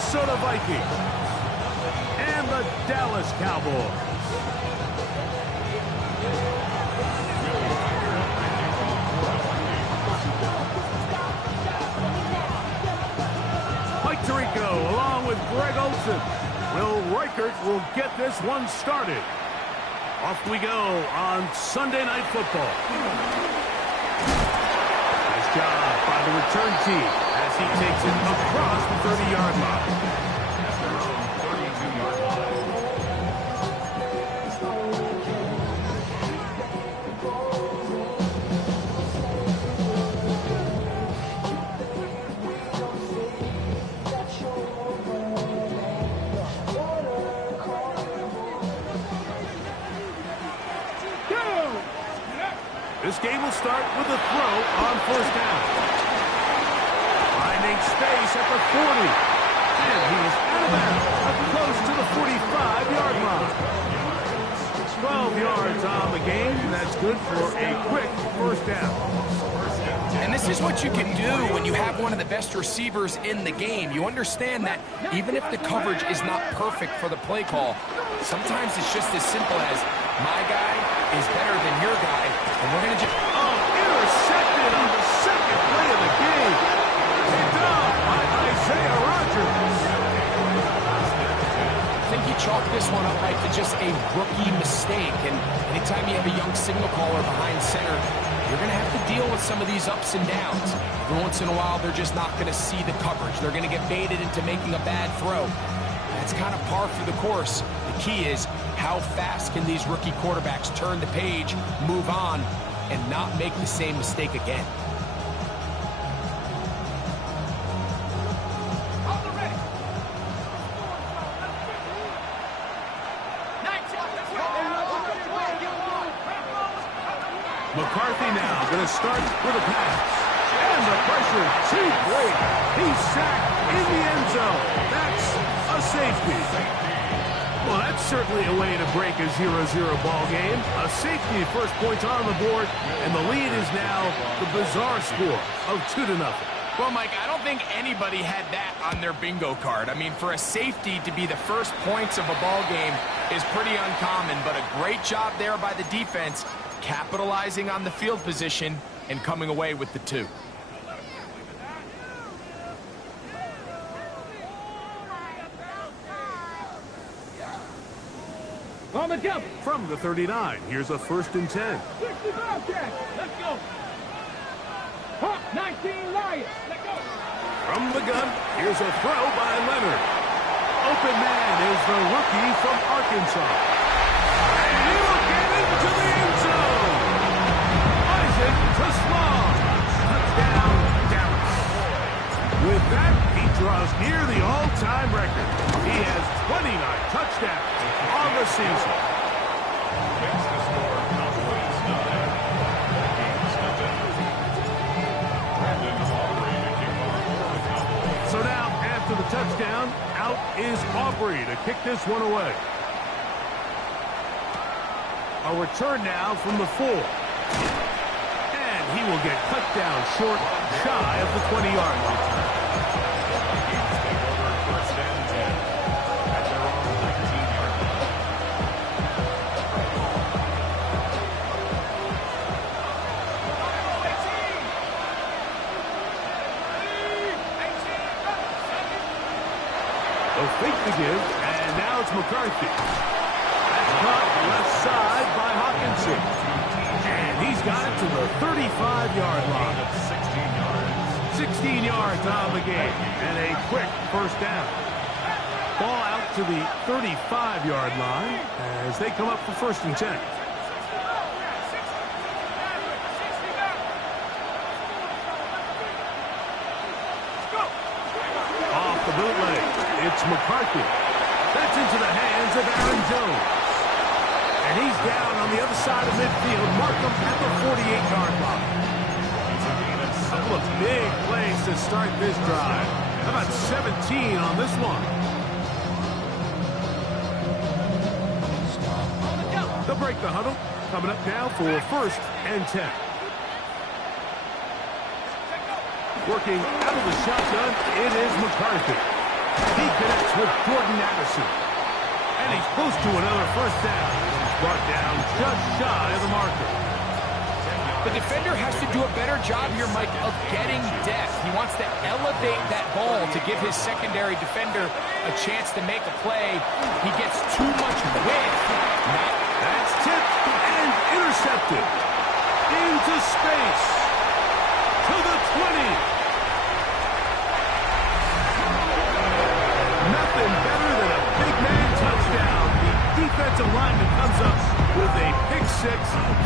Minnesota Vikings and the Dallas Cowboys. Mike Tirico along with Greg Olsen. Will Reichert will get this one started. Off we go on Sunday Night Football. Nice job by the return team as he takes it across the 30-yard line. This game will start with a throw on first down. Finding space at the 40. And he is out of bounds up close to the 45-yard line. 12 yards on the game. That's good for a quick first down. And this is what you can do when you have one of the best receivers in the game. You understand that even if the coverage is not perfect for the play call, sometimes it's just as simple as my guy is better than your guy, and we're going to just... Oh, intercepted on the second play of the game. Picked off by Isaiah Rodgers. I think he chalked this one up like to just a rookie mistake, and anytime you have a young signal caller behind center, you're going to have to deal with some of these ups and downs. Every once in a while, they're just not going to see the coverage. They're going to get baited into making a bad throw. That's kind of par for the course. The key is how fast can these rookie quarterbacks turn the page, move on, and not make the same mistake again. McCarthy now going to start with a pass. And the pressure too great. He's sacked in the end zone. That's a safety. Well, that's certainly a way to break a 0-0 ball game. A safety, first points on the board, and the lead is now the bizarre score of 2-0. Well, Mike, I don't think anybody had that on their bingo card. I mean, for a safety to be the first points of a ball game is pretty uncommon, but a great job there by the defense, capitalizing on the field position and coming away with the 2. On the jump from the 39. Here's a 1st and 10. 65 Jack. Let's go. Hawk 19 Lions. Let's go. From the gun, here's a throw by Leonard. Open man is the rookie from Arkansas. And he will get into the end zone. Isaac Tosman. Touchdown, Dallas. With that, he draws near the all-time record. He has 29 touchdowns on the season. So now, after the touchdown, out is Aubrey to kick this one away. A return now from the 4. And he will get cut down short, shy of the 20-yard line. Fake to give, and now it's McCarthy. That's caught left side by Hawkinson. And he's got it to the 35-yard line. 16 yards on the game, and a quick first down. Ball out to the 35-yard line as they come up for 1st and 10. Off the bootleg. It's McCarthy. That's into the hands of Aaron Jones. And he's down on the other side of midfield. Mark him at the 48-yard line. A couple of big plays to start this drive. How about 17 on this one? They'll break the huddle. Coming up now for 1st and 10. Working out of the shotgun, it is McCarthy. He connects with Jordan Addison. And he's close to another first down. He's brought down just shy of the marker. The defender has to do a better job here, Mike, of getting depth. He wants to elevate that ball to give his secondary defender a chance to make a play. He gets too much width. That's tipped and intercepted. Into space. To the 20. Nothing better than a big man touchdown. The defensive lineman comes up with a pick-6.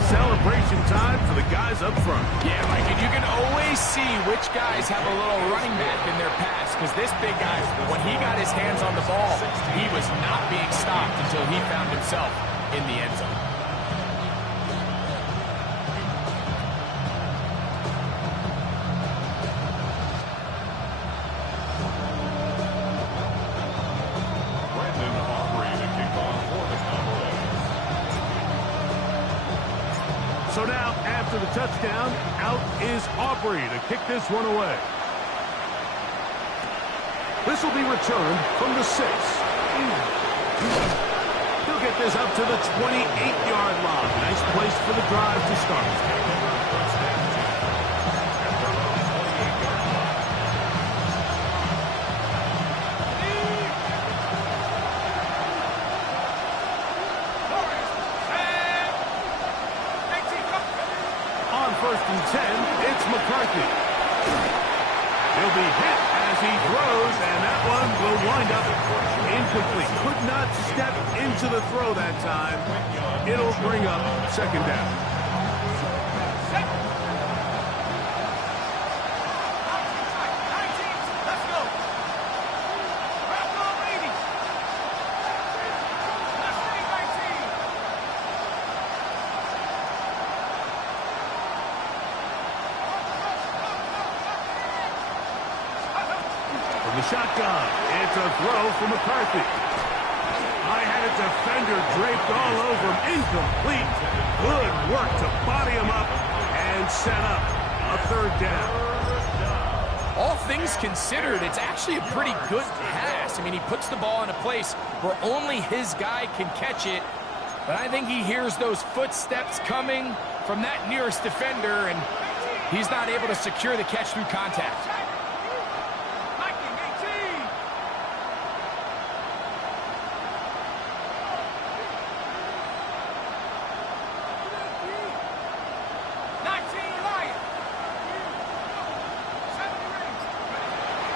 Celebration time for the guys up front. Yeah, Mike, and you can always see which guys have a little running back in their pass, because this big guy, when he got his hands on the ball, he was not being stopped until he found himself in the end zone. So now, after the touchdown, out is Aubrey to kick this one away. This will be returned from the 6. He'll get this up to the 28-yard line. Nice place for the drive to start. First and 10, it's McCarthy. He'll be hit as he throws, and that one will wind up incomplete. Could not step into the throw that time. It'll bring up second down. The shotgun. It's a throw for McCarthy. I had a defender draped all over him. Incomplete. Good work to body him up and set up a third down. All things considered, it's actually a pretty good pass. I mean, he puts the ball in a place where only his guy can catch it. But I think he hears those footsteps coming from that nearest defender, and he's not able to secure the catch through contact.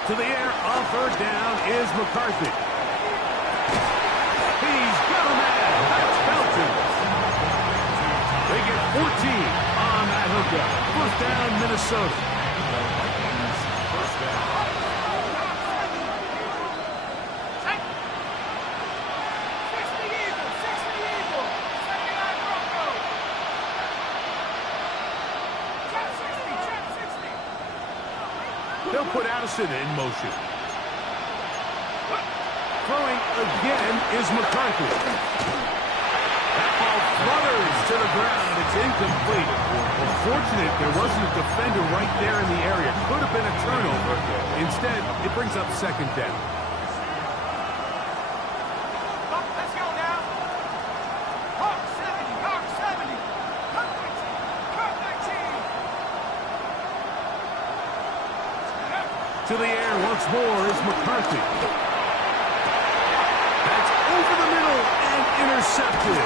To the air on third down is McCarthy. He's got a man. That's Felton. They get 14 on that hookup. First down, Minnesota. They'll put Addison in motion. Throwing again is McCarthy. That ball flutters to the ground. It's incomplete. Unfortunate there wasn't a defender right there in the area. Could have been a turnover. Instead, it brings up second down. Let's go now. Hawk 70, Hawk 70. Hawk 19, Hawk 19. To the air once more is McCarthy. That's over the middle and intercepted.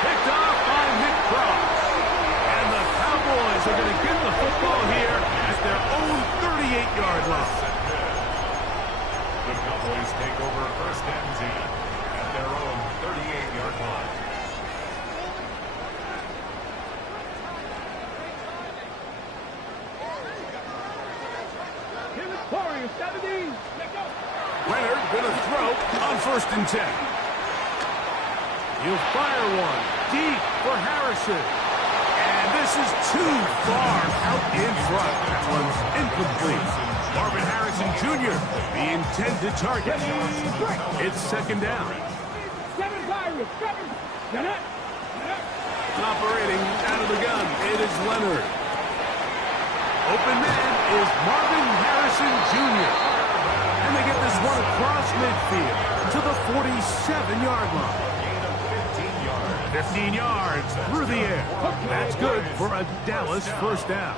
Picked off by Nick Cross. And the Cowboys are going to get the football here at their own 38-yard line. The Cowboys take over first and 10 at their own 38-yard line. Leonard going to throw on first and 10. He'll fire one deep for Harrison. And this is too far out in front. That one's incomplete. Marvin Harrison Jr., the intended target. It's second down. Operating out of the gun, it is Leonard. Open man is Marvin Harrison Jr. And they get this one midfield to the 47-yard line. 15 yards through the air. That's good for a Dallas first down.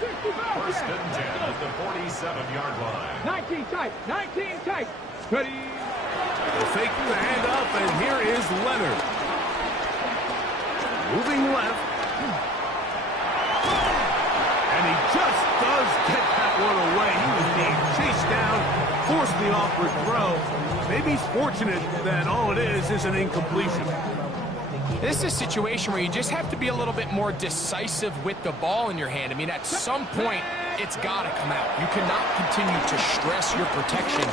First and 10 at the 47-yard line. 19 tight, 19 tight. Ready. The fake the handoff, and here is Leonard. Moving left. And he just does get that one away. He was being chased down, forced the awkward throw. Maybe he's fortunate that all it is an incompletion. This is a situation where you just have to be a little bit more decisive with the ball in your hand. I mean, at some point, it's got to come out. You cannot continue to stress your protection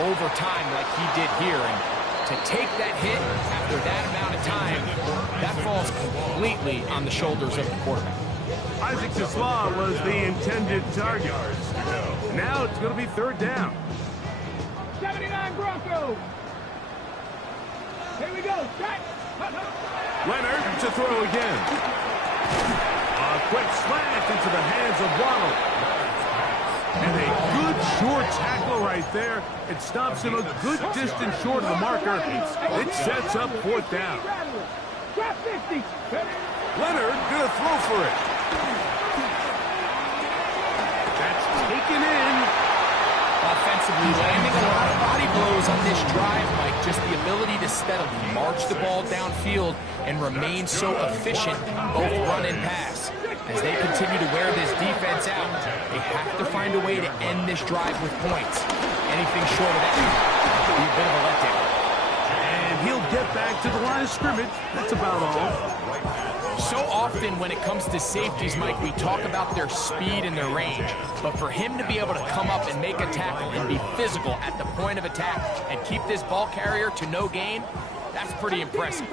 over time like he did here. And to take that hit after that amount of time, that falls completely on the shoulders of the quarterback. Isaac Tesla was the intended target. Now it's going to be third down. 79 Broncos. Here we go. Set. Leonard to throw again. A quick slant into the hands of Waddle. And a good short tackle right there. It stops him a good distance short of the marker. It sets up fourth down. Leonard going to throw for it. That's taken in. Offensively, landing a lot of body blows on this drive, Mike. Just the ability to steadily march the ball downfield and remain so efficient, both run and pass. As they continue to wear this defense out, they have to find a way to end this drive with points. Anything short of that would be a bit of a letdown. And he'll get back to the line of scrimmage. That's about all. So often when it comes to safeties, Mike, we talk about their speed and their range. But for him to be able to come up and make a tackle and be physical at the point of attack and keep this ball carrier to no gain, that's pretty impressive.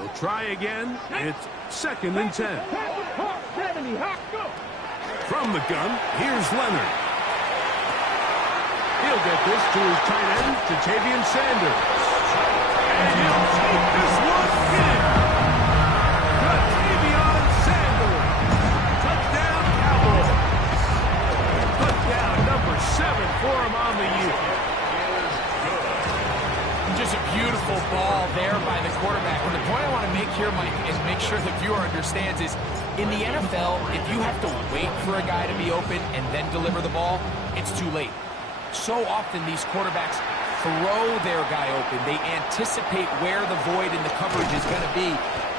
We'll try again. It's second and 10. From the gun, here's Leonard. He'll get this to his tight end, Ja'Tavion Sanders. And he'll take this one in. Ja'Tavion Sanders. Touchdown, Cowboys. Touchdown number 7 for him on the year. Just a beautiful ball there by the quarterback. And the point I want to make here, Mike, and make sure the viewer understands is, in the NFL, if you have to wait for a guy to be open and then deliver the ball, it's too late. So often these quarterbacks throw their guy open. They anticipate where the void in the coverage is going to be.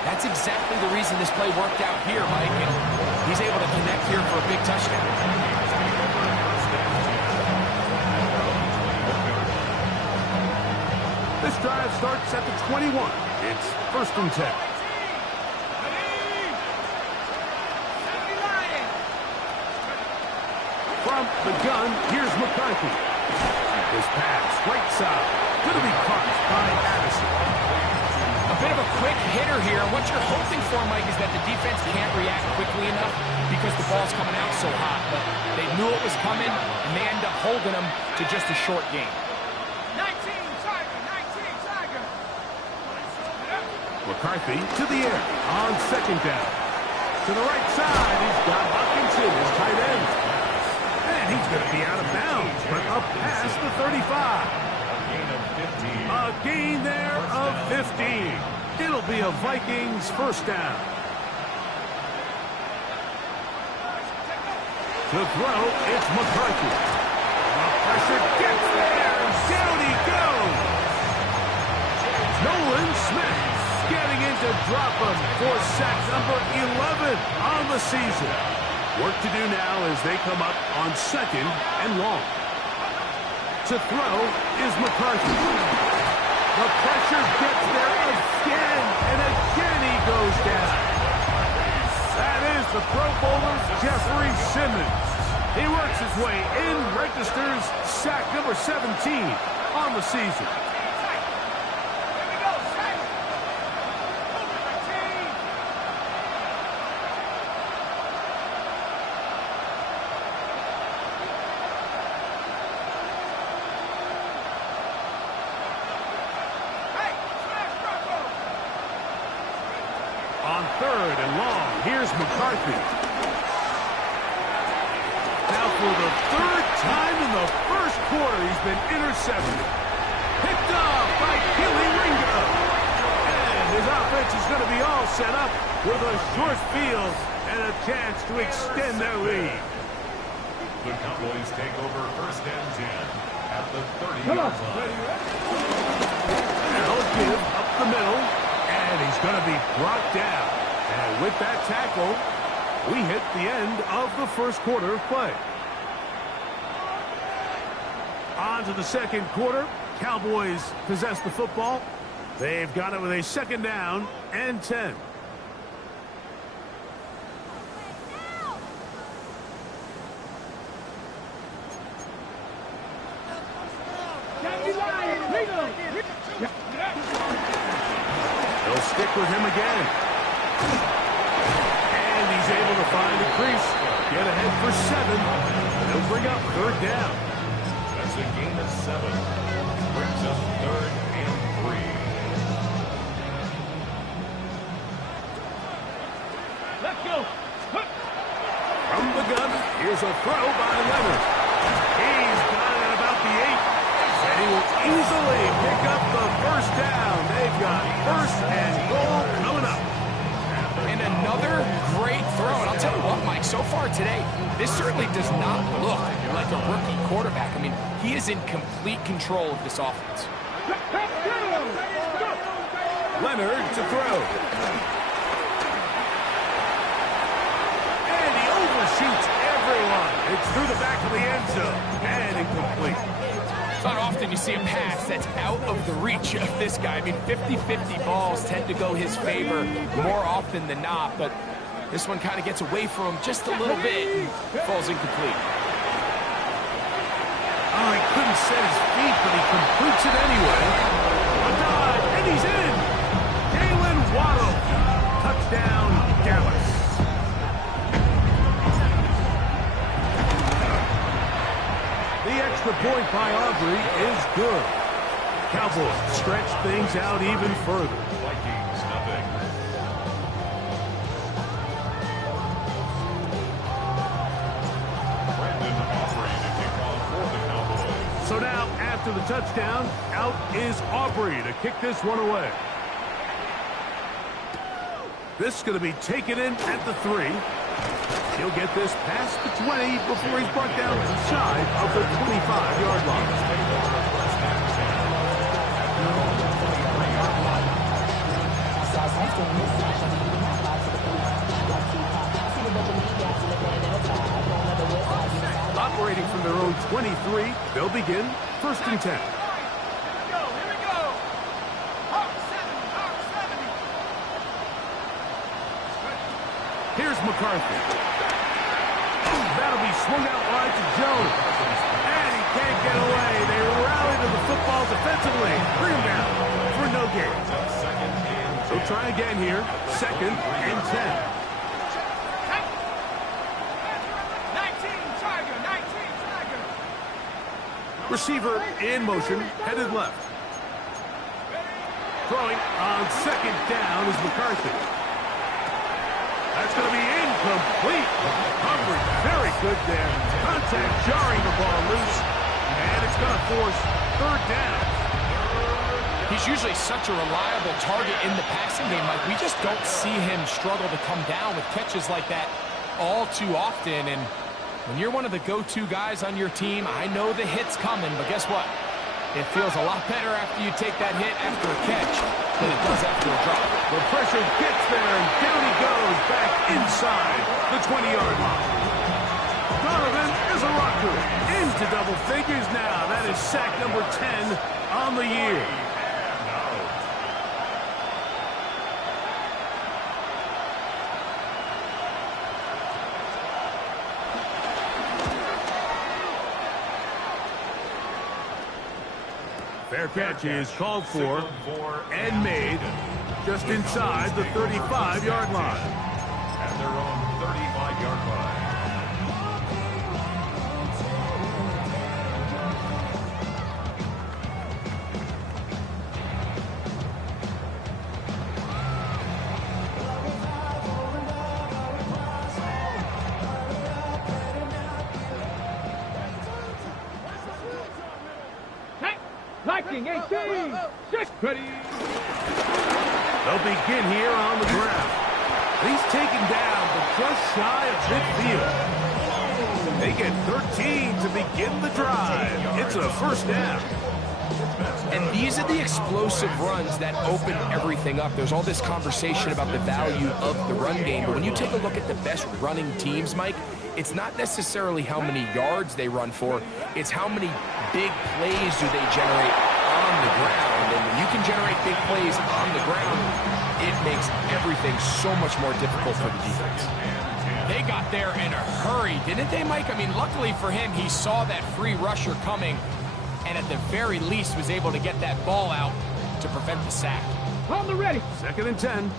That's exactly the reason this play worked out here, Mike, and he's able to connect here for a big touchdown. This drive starts at the 21. It's first and 10. From the gun, here's McCarthy. His pass, right side, going to be caught by Addison. A bit of a quick hitter here. What you're hoping for, Mike, is that the defense can't react quickly enough because the ball's coming out so hot. But they knew it was coming, and they end up holding them to just a short game. 19 Tiger. McCarthy to the air on second down. To the right side, he's got Hopkinson, his tight end. And he's going to be out of bounds, but up past the 35. A gain there of 15. It'll be a Vikings first down. To throw, it's McCarthy. The pressure gets there, and down he goes. Nolan Smith getting in to drop him for sack number 11 on the season. Work to do now as they come up on second and long. To throw is McCarthy. The pressure gets there again, and again he goes down. That is the Pro Bowler, Jeffrey Simmons. He works his way in, registers sack number 17 on the season. On third and long, here's McCarthy. Now for the third time in the first quarter, he's been intercepted. Picked up by Keely Ringo. And his offense is going to be all set up with a short field and a chance to extend their lead. The Cowboys take over first and 10 at the 30-yard line. Now give up the middle, and he's going to be brought down. And with that tackle, we hit the end of the first quarter of play. On to the second quarter. Cowboys possess the football. They've got it with a second down and 10. They'll stick with him again. And he's able to find a crease. Get ahead for 7. They'll bring up third down. That's a gain of 7. Brings up third and 3. Let's go. From the gun, here's a throw by Leonard. He's got it at about the 8. And he will easily pick up the first down. They've got first and goal coming up. And another great throw. And I'll tell you what, Mike, so far today, this certainly does not look like a rookie quarterback. I mean, he is in complete control of this offense. Leonard to throw. And he overshoots everyone. It's through the back of the end zone. And incomplete. It's not often you see a pass that's out of the reach of this guy. I mean, 50-50 balls tend to go his favor more often than not, but this one kind of gets away from him just a little bit and falls incomplete. Oh, he couldn't set his feet, but he completes it anyway. A dive, and he's in. Jalen Waddle. Touchdown, Dallas. The extra point by Aubrey is good. Cowboys stretch things out even further. Vikings, nothing. Brandon Aubrey to kick off for the Cowboys. So now, after the touchdown, out is Aubrey to kick this one away. This is going to be taken in at the 3. He'll get this past the 20 before he's brought down shy of the 25-yard line. Operating from their own 23, they'll begin first and 10. Here's McCarthy. That'll be swung out wide to Jones. And he can't get away. They rally to the football defensively. Bring him down for no gain. So try again here. Second and 10. 19 Tiger. Receiver in motion, headed left. Throwing on second down is McCarthy. That's going to be incomplete. Humphrey, very good there. Contact jarring the ball loose. And it's going to force third down. He's usually such a reliable target in the passing game. Like, we just don't see him struggle to come down with catches like that all too often. And when you're one of the go-to guys on your team, I know the hit's coming, but guess what? It feels a lot better after you take that hit after a catch than it does after a drop. The pressure gets there, and down he goes back inside the 20-yard line. Donovan is a rocker. Into double figures now. That is sack number 10 on the year. Fair catch is called for and made just inside the 35-yard line. At their own 35-yard line. Liking 18. 6. Ready. They'll begin here on the ground. He's taken down, but just shy of midfield. They get 13 to begin the drive. It's a first down. And these are the explosive runs that open everything up. There's all this conversation about the value of the run game, but when you take a look at the best running teams, Mike, it's not necessarily how many yards they run for, it's how many big plays do they generate on the ground. And when you can generate big plays on the ground, it makes everything so much more difficult for the defense. They got there in a hurry, didn't they, Mike? I mean, luckily for him, he saw that free rusher coming, and at the very least was able to get that ball out to prevent the sack. On the ready. 2nd and 10.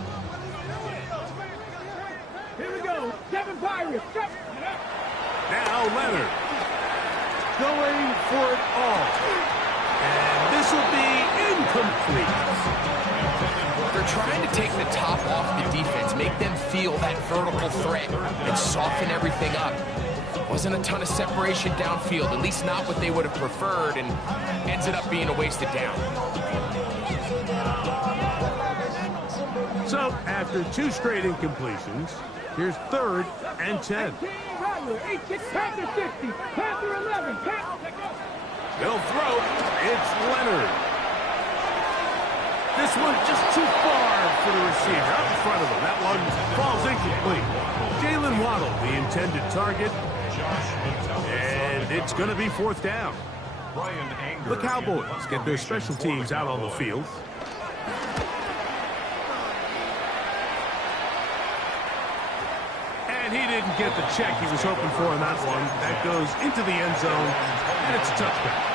Here we go. 7 Pirates. Now Leonard going for it all. And this will be incomplete. They're trying to take the top off the defense, make them feel that vertical threat, and soften everything up. Wasn't a ton of separation downfield, at least not what they would have preferred, and ended up being a wasted down. So, after 2 straight incompletions, here's 3rd and 10. Panther 60. Panther 11. They'll throw. It's Leonard. This one just too far for the receiver. Out in front of him. That one falls incomplete. Jalen Waddle, the intended target. And it's going to be 4th down. The Cowboys get their special teams out on the field. And he didn't get the check he was hoping for on that one. That goes into the end zone, and it's a touchdown.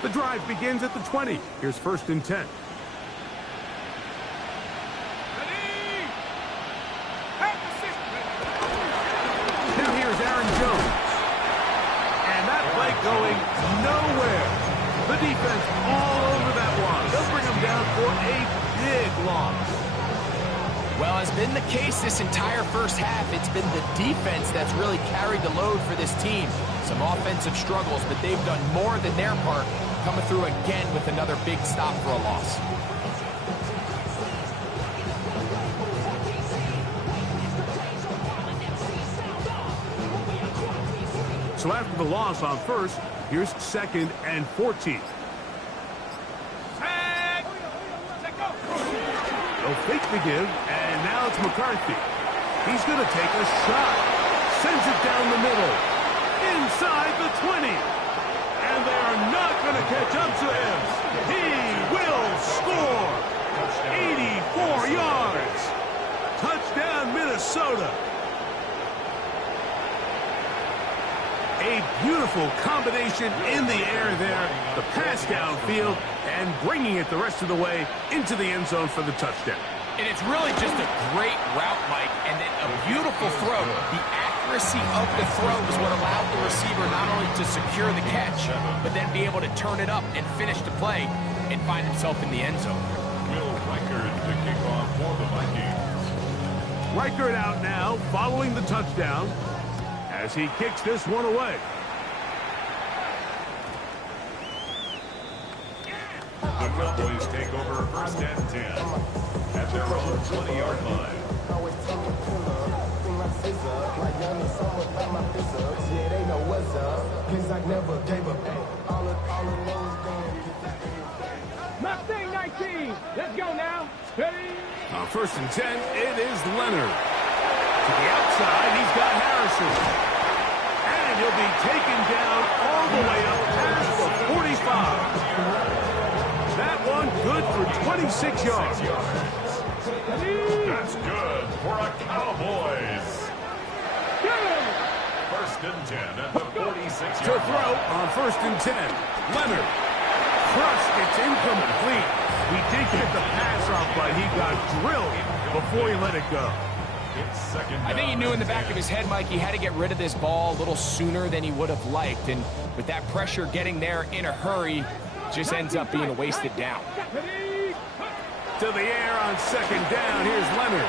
The drive begins at the 20. Here's 1st and 10. Now here's Aaron Jones. And that play going nowhere. The defense all over that one. They'll bring him down for a big loss. Well, as been the case this entire first half, it's been the defense that's really carried the load for this team. Some offensive struggles, but they've done more than their part, coming through again with another big stop for a loss. So after the loss on 1st, here's 2nd and 14. They'll fake the give, and now it's McCarthy. He's going to take a shot. Sends it down the middle. Inside the 20. And they are not going to catch up to him. He will score. 84 yards. Touchdown, Minnesota. A beautiful combination in the air there. The pass downfield and bringing it the rest of the way into the end zone for the touchdown. And it's really just a great route, Mike, and then a beautiful throw. The accuracy of the throw is what allowed the receiver not only to secure the catch, but then be able to turn it up and finish the play and find himself in the end zone. Will Reichard to kick off for the Vikings. Reichard out now following the touchdown as he kicks this one away. The Cowboys take over 1st and 10 at their own 20-yard line. Mustang 19. Let's go now. Ready. On 1st and 10, it is Leonard. To the outside, he's got Harrison. And he'll be taken down all the way up past the 45. That one good for 26 yards. That's good for a Cowboys. 1st and 10 at the 46-yard To throw on 1st and 10. Leonard. Crushed. It's incomplete. He did get the pass off, but he got drilled before he let it go. I think he knew in the back of his head, Mike, he had to get rid of this ball a little sooner than he would have liked. And with that pressure getting there in a hurry, just ends up being a wasted down. To the air on 2nd down. Here's Leonard.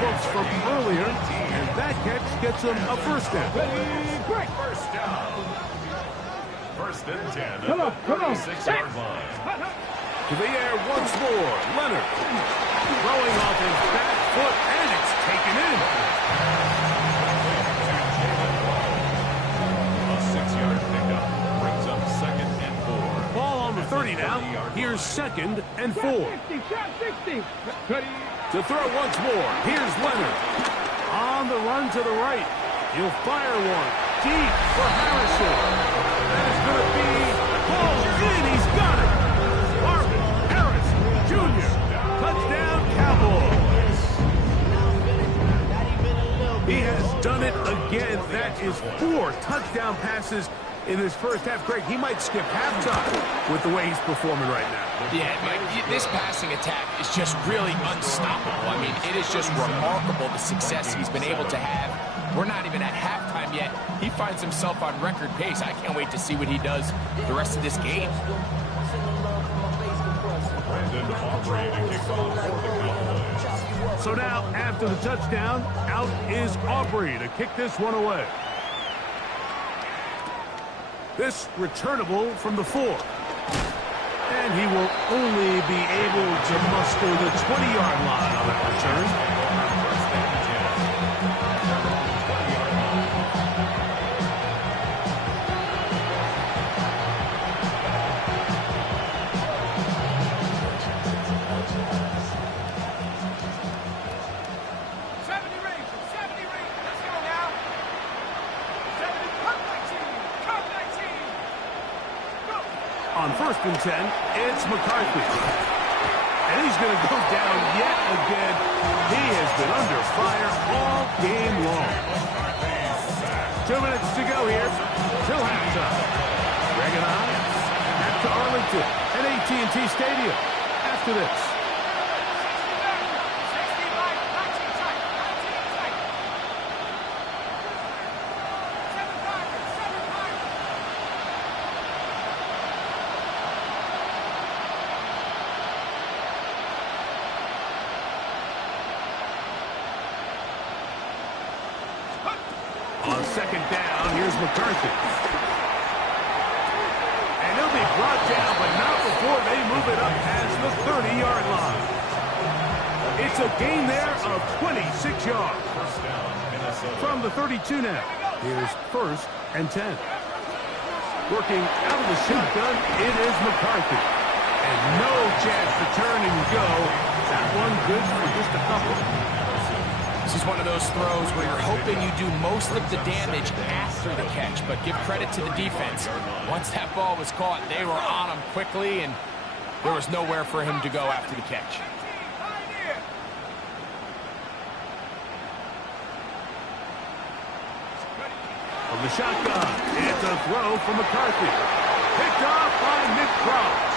books from earlier, and that catch gets him a first down. First down. First and 10 Come on, at the come on. 36-yard line. To the air once more. Leonard throwing off his back foot, and it's taken in. A 6-yard pickup brings up second and 4. Ball on the 30 now. Here's second and 4. Shot 60. Ready. To throw once more. Here's Leonard. On the run to the right. He'll fire one. Deep for Harrison. That is going to be pulled in. He's got it. Marvin Harris Jr. Touchdown Cowboys. He has done it again. That is 4 touchdown passes in his first half. Greg, he might skip halftime with the way he's performing right now. Yeah, Mike, this passing attack is just really unstoppable. I mean, it is just remarkable the success he's been able to have. We're not even at halftime yet. He finds himself on record pace. I can't wait to see what he does the rest of this game. So now, after the touchdown, out is Aubrey to kick this one away. This returnable from the 4. And he will only be able to muster the 20-yard line on that return. On first and 10, it's McCarthy. And he's going to go down yet again. He has been under fire all game long. 2 minutes to go here till halftime. Greg and I back to Arlington at AT&T Stadium after this. On second down, here's McCarthy. And he'll be brought down, but not before they move it up past the 30-yard line. It's a gain there of 26 yards. From the 32 now, here's first and 10. Working out of the shotgun, it is McCarthy. And no chance to turn and go. That one good for just a couple. This is one of those throws where you're hoping you do most of the damage after the catch, but give credit to the defense. Once that ball was caught, they were on him quickly, and there was nowhere for him to go after the catch. From the shotgun, it's a throw from McCarthy. Picked off by Nick Cross.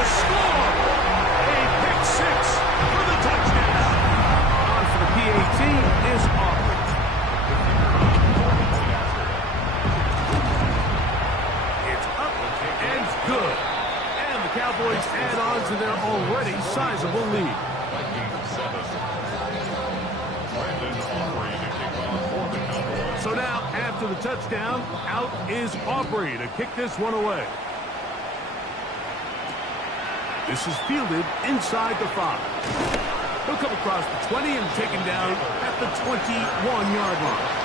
Score! A pick 6 for the touchdown. On for the PAT is Aubrey. It's up and good. And the Cowboys add on to their already sizable lead. So now, after the touchdown, out is Aubrey to kick this one away. This is fielded inside the 5. He'll come across the 20 and taken down at the 21-yard line.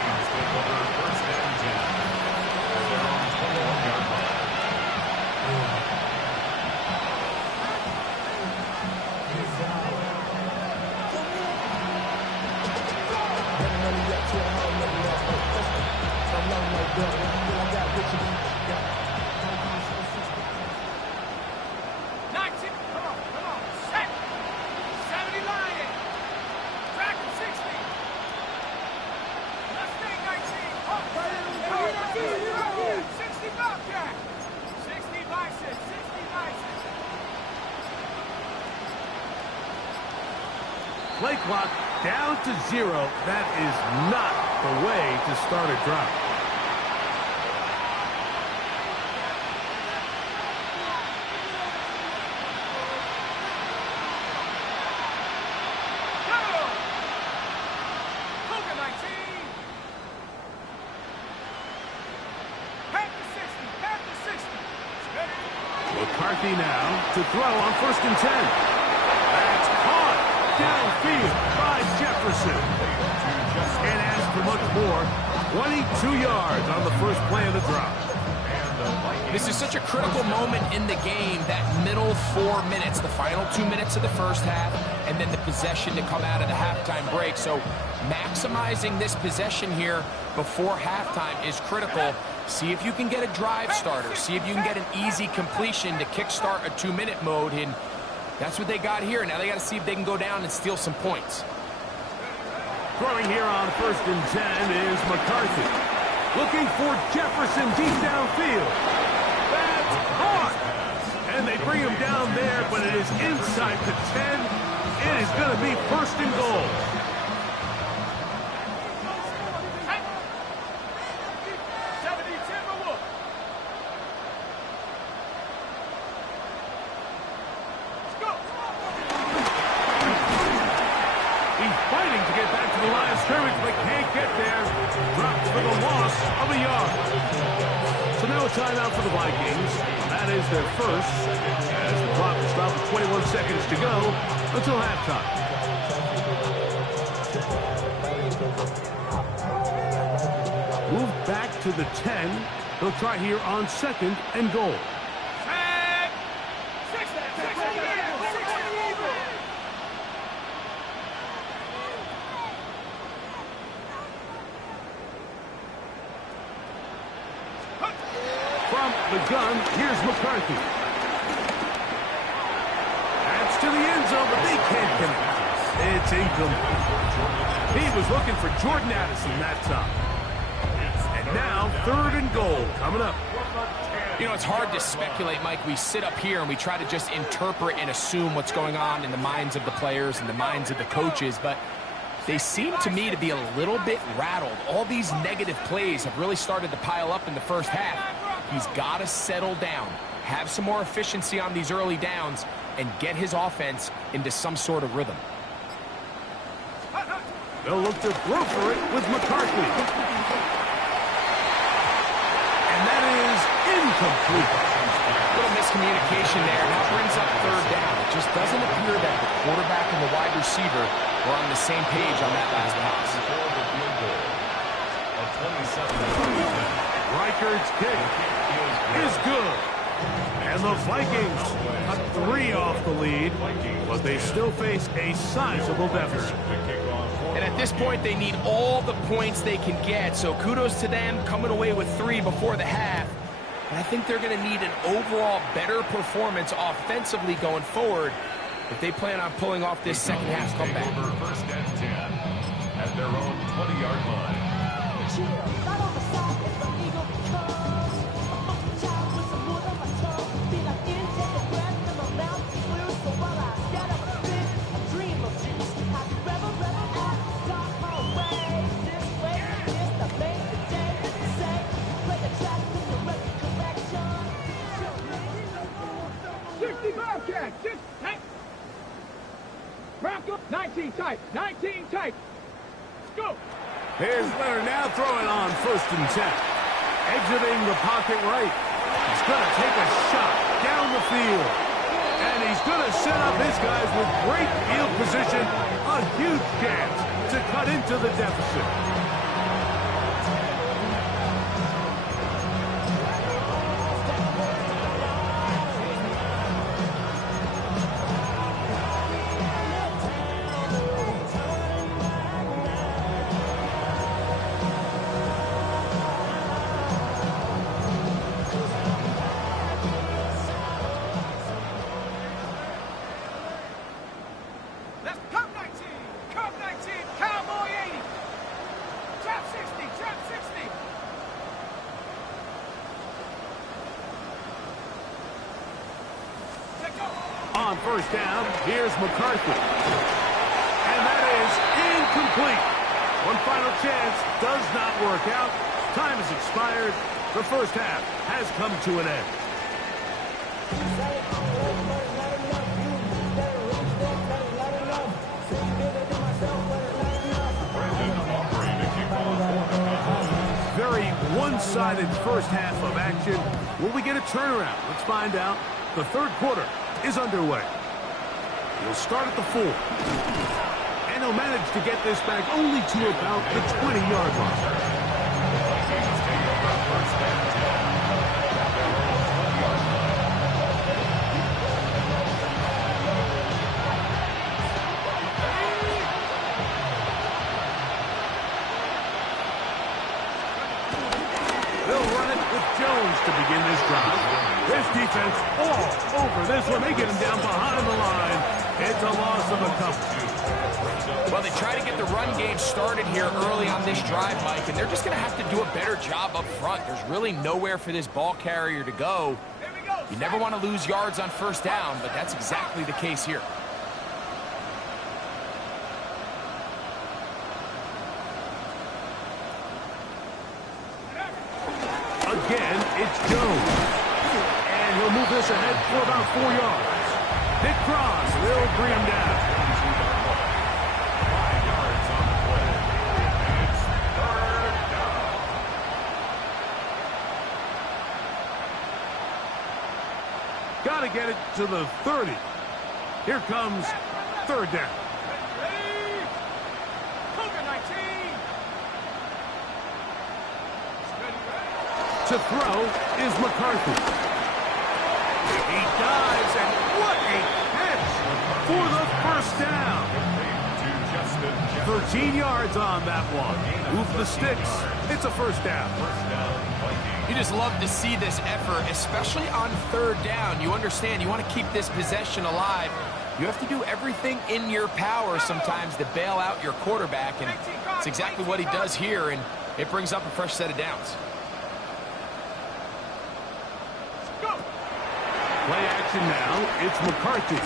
Play clock down to 0. That is not the way to start a drive. McCarthy now to throw on 1st and 10. That's caught downfield by Jefferson. Can't ask for much more. 22 yards on the first play of the drive. This is such a critical moment in the game, that middle 4 minutes, the final 2 minutes of the first half, and then the possession to come out of the halftime break. So maximizing this possession here before halftime is critical. See if you can get a drive starter. See if you can get an easy completion to kickstart a 2-minute mode, and that's what they got here. Now they got to see if they can go down and steal some points. Throwing here on 1st and 10 is McCarthy. Looking for Jefferson deep downfield. That's caught. And they bring him down there, but it is inside the 10. It is going to be 1st and goal. Scrimmage, but can't get there. Drops for the loss of a yard. So now a timeout for the Vikings. That is their first, as the clock will stop with 21 seconds to go until halftime. Move back to the 10. They'll try here on 2nd and goal. From the gun, here's McCarthy. That's to the end zone, but they can't connect. It's incomplete. He was looking for Jordan Addison that time. And now, 3rd and goal coming up. You know, it's hard to speculate, Mike. We sit up here and we try to just interpret and assume what's going on in the minds of the players and the minds of the coaches, but they seem to me to be a little bit rattled. All these negative plays have really started to pile up in the first half. He's got to settle down, have some more efficiency on these early downs, and get his offense into some sort of rhythm. They'll look to throw for it with McCarthy. And that is incomplete. Little miscommunication there. Now brings up 3rd down. It just doesn't appear that the quarterback and the wide receiver were on the same page on that last pass. Reichard's kick is good. And the Vikings cut 3 off the lead, but they still face a sizable deficit. And at this point, they need all the points they can get. So kudos to them coming away with 3 before the half. And I think they're going to need an overall better performance offensively going forward if they plan on pulling off this second half comeback. 1st and 10 at their own 20-yard line. Bronco, 19 tight, 19 tight. Let's go. Here's Leonard now throwing on 1st and 10. Exiting the pocket right. He's going to take a shot down the field. And he's going to set up his guys with great field position. A huge chance to cut into the deficit. On 1st down, here's McCarthy. And that is incomplete. One final chance does not work out. Time has expired. The first half has come to an end. Very one-sided first half of action. Will we get a turnaround? Let's find out The third quarter is underway. He'll start at the 4. And he'll manage to get this back only to about the 20-yard line. To begin this drive. This defense all over this one. They get him down behind the line. It's a loss of a couple. Well, they try to get the run game started here early on this drive, Mike, and they're just going to have to do a better job up front. There's really nowhere for this ball carrier to go. You never want to lose yards on first down, but that's exactly the case here. Again, it's Jones. And he'll move this ahead for about 4 yards. Nick Cross will bring him down. 5 yards on the play. It's third down. Got to get it to the 30. Here comes third down. To throw is McCarthy. He dives, and what a catch for the first down. 13 yards on that one. Move the sticks. It's a first down. You just love to see this effort, especially on third down. You understand, you want to keep this possession alive. You have to do everything in your power sometimes to bail out your quarterback, and it's exactly what he does here, and it brings up a fresh set of downs. Play action now. It's McCarthy.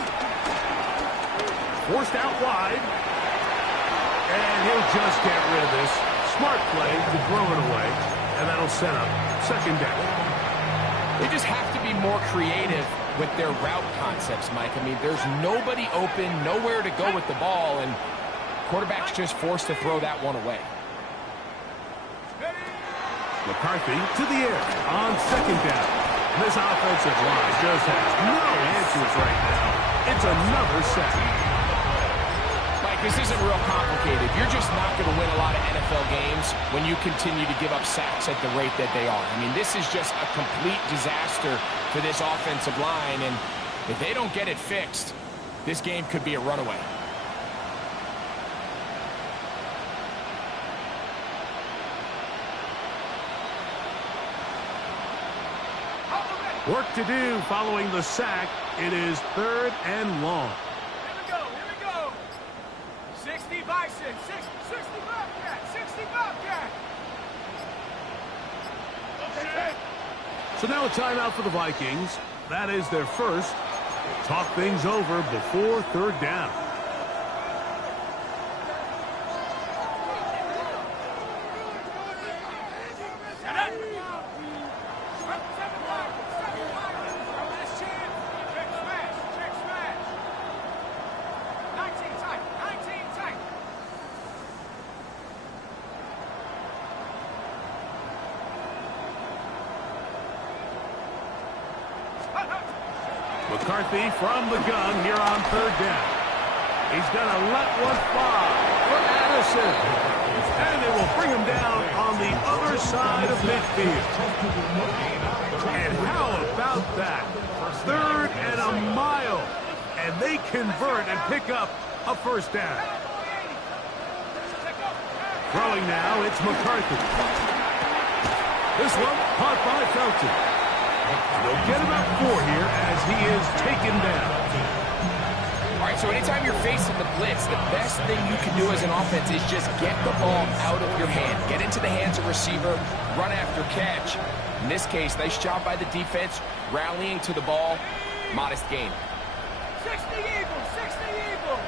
Forced out wide. And he'll just get rid of this. Smart play to throw it away. And that'll set up second down. They just have to be more creative with their route concepts, Mike. I mean, there's nobody open, nowhere to go with the ball, and quarterback's just forced to throw that one away. McCarthy to the air on second down. This offensive line just has no answers right now. It's another sack. Mike, this isn't real complicated. You're just not going to win a lot of NFL games when you continue to give up sacks at the rate that they are. I mean, this is just a complete disaster for this offensive line, and if they don't get it fixed, this game could be a runaway. Work to do following the sack. It is third and long. Here we go. 60 Bison, 60 Bobcat, 60 Bobcat. So now a timeout for the Vikings. That is their first. Talk things over before third down. McCarthy from the gun here on third down. He's going to let one fly for Addison. And it will bring him down on the other side of midfield. And how about that? Third and a mile. And they convert and pick up a first down. Throwing now, it's McCarthy. This one caught by Felton. They'll get him at 4 here as he is taken down. All right, so anytime you're facing the blitz, the best thing you can do as an offense is just get the ball out of your hand. Get into the hands of receiver, run after catch. In this case, nice job by the defense, rallying to the ball. Modest gain. 60 Eagles, 60 Eagles.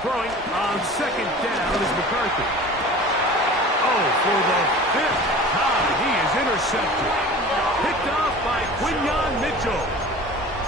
Throwing on second down is McCarthy. Oh, for the 5th time, he is intercepted. Picked off by Quinyon Mitchell.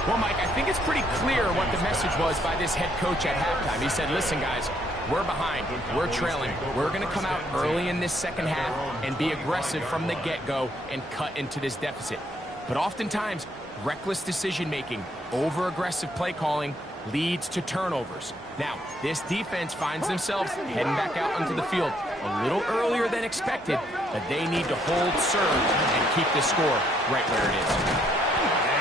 Well, Mike, I think it's pretty clear what the message was by this head coach at halftime. He said, listen, guys, we're behind. We're trailing. We're going to come out early in this second half and be aggressive from the get-go and cut into this deficit. But oftentimes, reckless decision-making, over-aggressive play calling leads to turnovers. Now, this defense finds themselves heading back out onto the field a little earlier than expected, but they need to hold serve and keep this score right where it is.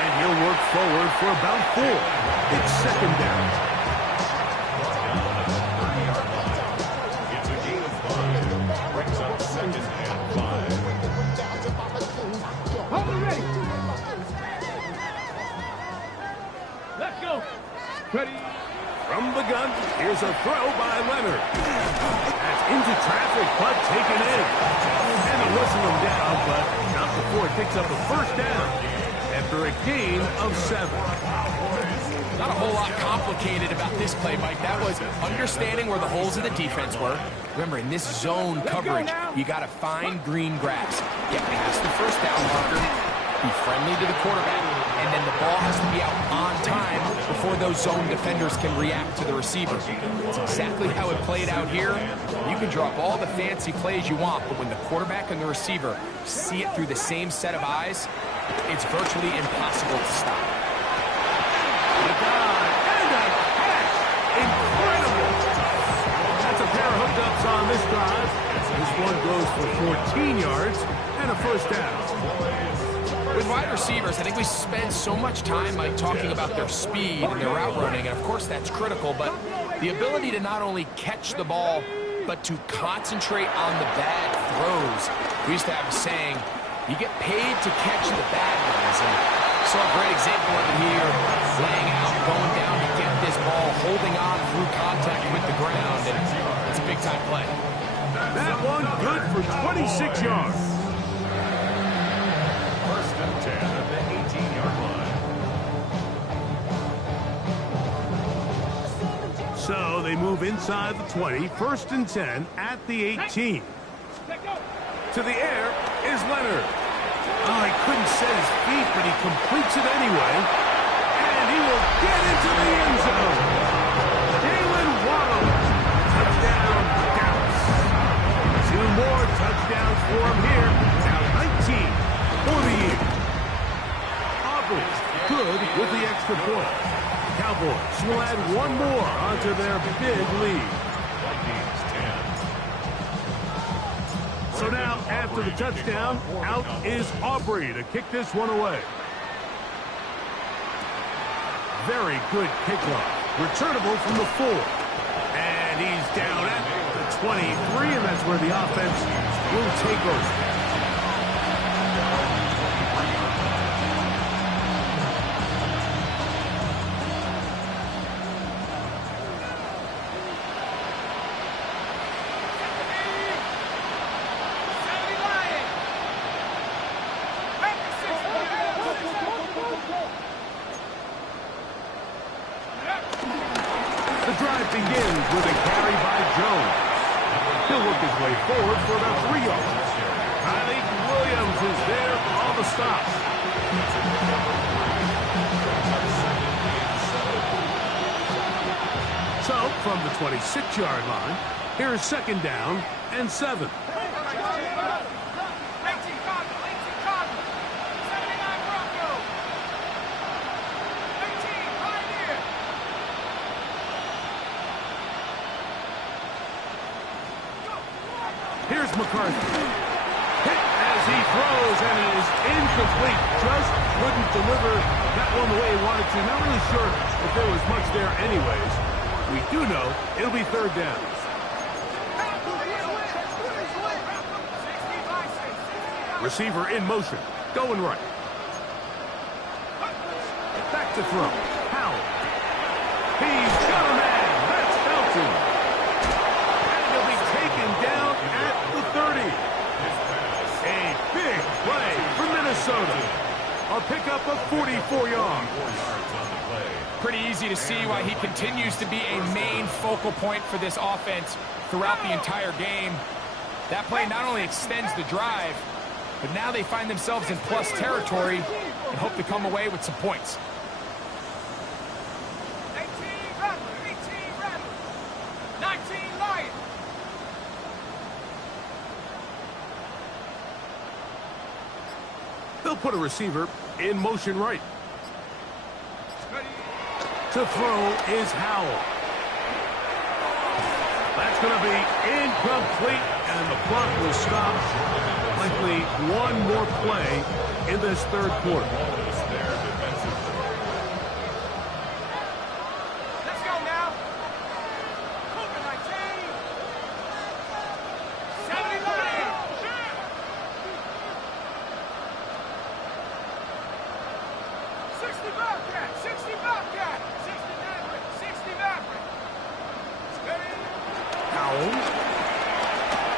And he'll work forward for about 4. It's second down. It's a gain of 5. Brings up second and 5. Hold it ready. Let's go. Ready. From the gun, here's a throw by Leonard. That's into traffic, but taken in. And they'll whistle him down, but not before it picks up a first down after a gain of 7. Not a whole lot complicated about this play, Mike. That was understanding where the holes of the defense were. Remember, in this zone coverage, you got to find green grass. Get past the first down marker, be friendly to the quarterback, and then the ball has to be out on time before those zone defenders can react to the receiver. It's exactly how it played out here. You can draw up all the fancy plays you want, but when the quarterback and the receiver see it through the same set of eyes, it's virtually impossible to stop. And a catch! Incredible! That's a pair of hookups on this drive. This one goes for 14 yards and a first down. With wide receivers, I think we spend so much time, Mike, talking about their speed and their route running, and of course that's critical, but the ability to not only catch the ball, but to concentrate on the bad throws. We used to have a saying, you get paid to catch the bad ones, and saw a great example of it here, laying out, going down to get this ball, holding on through contact with the ground, and it's a big-time play. That one good for 26 yards. First and 10 at the 18-yard line. So they move inside the 20, first and 10 at the 18. To the air is Leonard. Oh, he couldn't set his feet, but he completes it anyway. And he will get into the end zone. Jalen Waddle. Touchdown, Dallas. 2 more touchdowns for him here. Now 19 for the year. Aubrey good with the extra point. Cowboys will add 1 more onto their big lead. Vikings 10. So now, after the touchdown, out is Aubrey to kick this one away. Very good kickoff. Returnable from the 4. And he's down at the 23, and that's where the offense will take over. The drive begins with a carry by Jones. He'll work his way forward for about 3 yards. Malik Williams is there on the stop. So, from the 26-yard line, here's second down and 7. Here's McCarthy. Hit as he throws, and it is incomplete. Just couldn't deliver that one the way he wanted to. Not really sure if there was much there anyways. We do know it'll be third down. Receiver in motion. Going right. Back to throw. Howell. He's got a man. That's Felton. And he'll be taken down at the 30. A big play for Minnesota. A pickup of 44 yards. Pretty easy to see why he continues to be a main focal point for this offense throughout the entire game. That play not only extends the drive, but now they find themselves in plus territory and hope to come away with some points. 18 Rattler, 19 Lion. They'll He'll put a receiver in motion right. To throw is Howell. That's going to be incomplete, and the clock will stop. Likely one more play in this third quarter. Let's go now. Cougar 19. 70 Lions. 60 Bobcat. 60 Bobcat. 60 Maverick. 60 Maverick. Steady. Howell.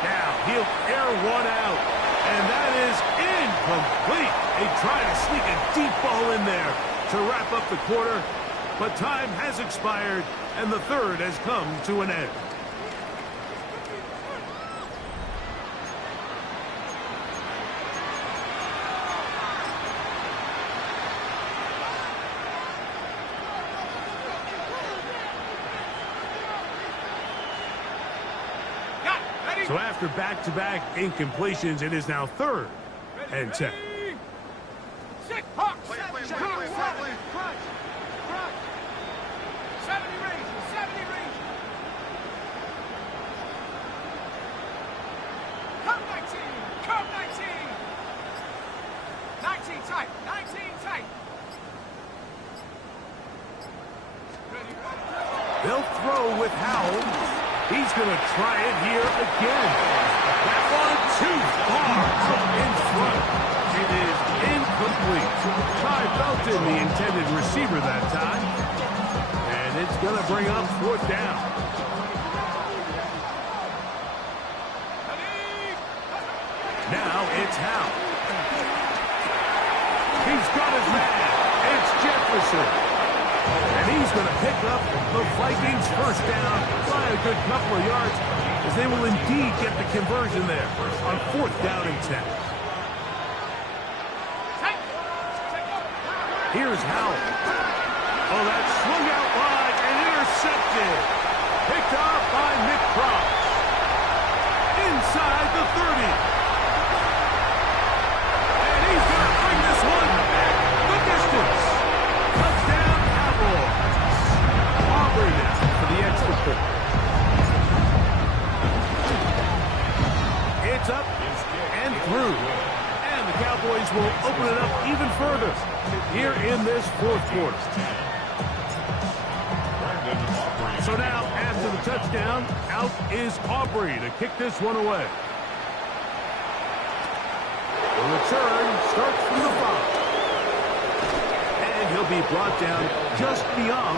Now he'll air one out, and that is incomplete. They try to sneak a deep ball in there to wrap up the quarter, but time has expired, and the third has come to an end. Got it. Ready. So after back-to-back incompletions, it is now 3rd and 10. Six. Hawk. 70 range. 70 range. Come 19. Come 19. 19 tight. 19 tight. Ready. They'll throw with Howell. He's going to try it here again. That one too far in front. It is incomplete. Ty Belton, the intended receiver that time. And it's going to bring up 4th down. Now it's Howell. He's got his man. It's Jefferson. And he's going to pick up the Vikings' first down by a good couple of yards, as they will indeed get the conversion there on 4th down and 10. Here's Howell. Oh, that's swung out wide and intercepted. Picked off by Nick Cross. Inside the 30. And he's going to bring this one the distance. Touchdown, Cowboys. Aubrey now for the extra point. It's up and through. And the Cowboys will open it up even further here in this 4th quarter. So now, after the touchdown, out is Aubrey to kick this one away. The return starts from the 5. And he'll be brought down just beyond